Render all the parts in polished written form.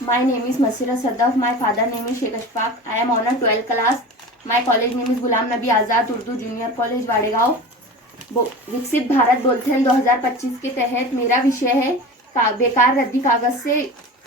My name is Masira Sadaf. My father name is Sheikh Ashfaq. I am on a 12th class. My college name is Ghulam Nabi Azad Urdu junior college Wadegaon. विकसित भारत बोलथेन 2025 के तहत मेरा विषय है बेकार रद्दी कागज़ से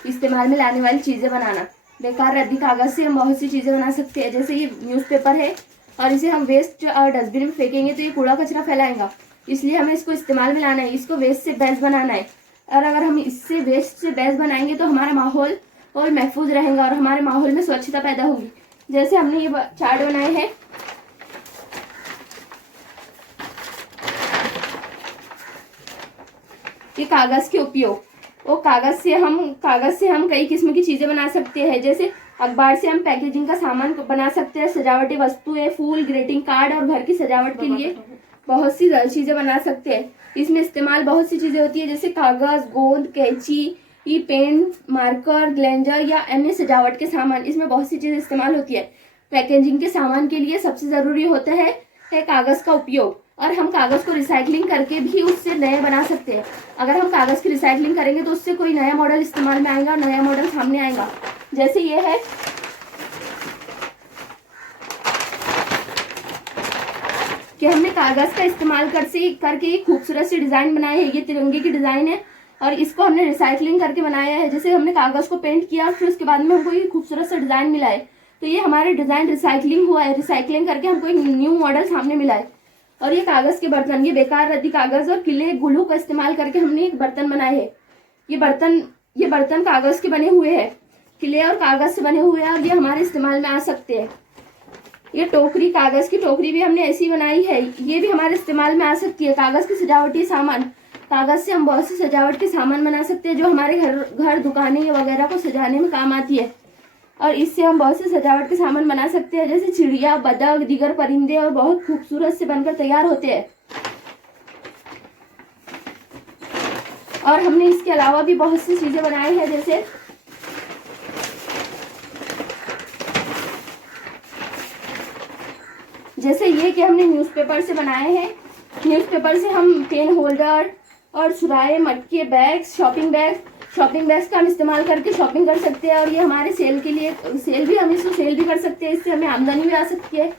इस्तेमाल में लाने वाली चीज़ें बनाना। बेकार रद्दी कागज़ से हम बहुत सी चीज़ें बना सकते हैं, जैसे ये न्यूज़पेपर है और इसे हम वेस्ट और डस्टबिन में फेंकेंगे तो ये कूड़ा कचरा फैलाएगा, इसलिए हमें इसको इस्तेमाल में लाना है। इसको वेस्ट से बेस्ट बनाना है और अगर हम इससे वेस्ट से बेस्ट बनाएंगे तो हमारा माहौल और महफूज रहेगा और हमारे माहौल में स्वच्छता पैदा होगी। जैसे हमने ये चार्ट बनाए हैं, ये कागज़ के उपयोग। वो कागज़ से हम कई किस्म की चीज़ें बना सकते हैं, जैसे अखबार से हम पैकेजिंग का सामान बना सकते हैं, सजावटी वस्तुएं, फूल, ग्रीटिंग कार्ड और घर की सजावट के लिए बहुत सी चीज़ें बना सकते हैं। इसमें इस्तेमाल बहुत सी चीज़ें होती है, जैसे कागज़, गोंद, कैंची, पेन, मार्कर, ग्लेंजर या अन्य सजावट के सामान। इसमें बहुत सी चीज़ें इस्तेमाल होती है। पैकेजिंग के सामान के लिए सबसे ज़रूरी होता है कागज़ का उपयोग, और हम कागज़ को रिसाइकलिंग करके भी उससे नए बना सकते हैं। अगर हम कागज़ की रिसाइकलिंग करेंगे तो उससे कोई नया मॉडल इस्तेमाल में आएगा, नया मॉडल सामने आएगा। जैसे ये है, कि हमने कागज़ का इस्तेमाल करके एक खूबसूरत सी डिज़ाइन बनाई है। ये तिरंगे की डिज़ाइन है और इसको हमने रिसाइकलिंग करके बनाया है। जैसे हमने कागज़ को पेंट किया फिर उसके बाद में हमको ये खूबसूरत सा डिज़ाइन मिला है, तो ये हमारे डिज़ाइन रिसाइकलिंग हुआ है। रिसाइकलिंग करके हमको एक न्यू मॉडल सामने मिला है। और ये कागज़ के बर्तन, ये बेकार रद्दी कागज़ और किले ग्लू का इस्तेमाल करके हमने एक बर्तन बनाए हैं। ये बर्तन कागज़ के बने हुए हैं, किले और कागज़ से बने हुए हैं और ये हमारे इस्तेमाल में आ सकते हैं। ये टोकरी, कागज़ की टोकरी भी हमने ऐसी बनाई है, ये भी हमारे इस्तेमाल में आ सकती है। कागज़ की सजावटी सामान, कागज़ से हम बहुत से सजावट के सामान बना सकते हैं जो हमारे घर दुकानें वगैरह को सजाने में काम आती है। और इससे हम बहुत से सजावट के सामान बना सकते हैं, जैसे चिड़िया, बतख, दीगर परिंदे, और बहुत खूबसूरत से बनकर तैयार होते हैं। और हमने इसके अलावा भी बहुत सी चीज़ें बनाई हैं, जैसे ये कि हमने न्यूज़पेपर से बनाए हैं। न्यूज़पेपर से हम पेन होल्डर और सुराहे, मटके, बैग्स, शॉपिंग बैग्स का हम इस्तेमाल करके शॉपिंग कर सकते हैं। और ये हमारे सेल के लिए हम इसको सेल भी कर सकते हैं, इससे हमें आमदनी भी आ सकती है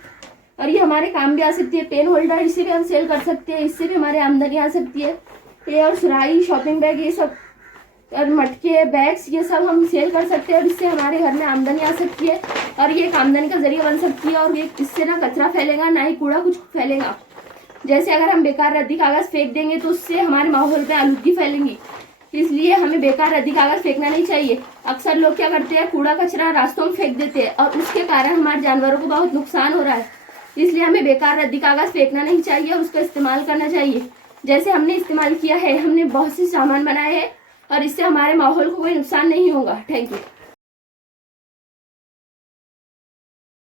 और ये हमारे काम भी आ सकती है। पेन होल्डर, इसे भी हम सेल कर सकते हैं, इससे भी हमारे आमदनी आ सकती है। ये और सुराही, शॉपिंग बैग, ये सब और मटके, बैग्स, ये सब हम सेल कर सकते हैं और इससे हमारे घर में आमदनी आ सकती है और ये एक आमदनी का जरिया बन सकती है। और ये इससे ना कचरा फैलेगा, ना ही कूड़ा कुछ फैलेगा। जैसे अगर हम बेकार रद्दी कागज़ फेंक देंगे तो उससे हमारे माहौल में आलूगी फैलेंगी, इसलिए हमें बेकार रद्दी कागज़ फेंकना नहीं चाहिए। अक्सर लोग क्या करते हैं, कूड़ा कचरा रास्तों में फेंक देते हैं और उसके कारण हमारे जानवरों को बहुत नुकसान हो रहा है। इसलिए हमें बेकार रद्दी कागज़ फेंकना नहीं चाहिए और उसका इस्तेमाल करना चाहिए। जैसे हमने इस्तेमाल किया है, हमने बहुत से सामान बनाए हैं और इससे हमारे माहौल को कोई नुकसान नहीं होगा। Thank you.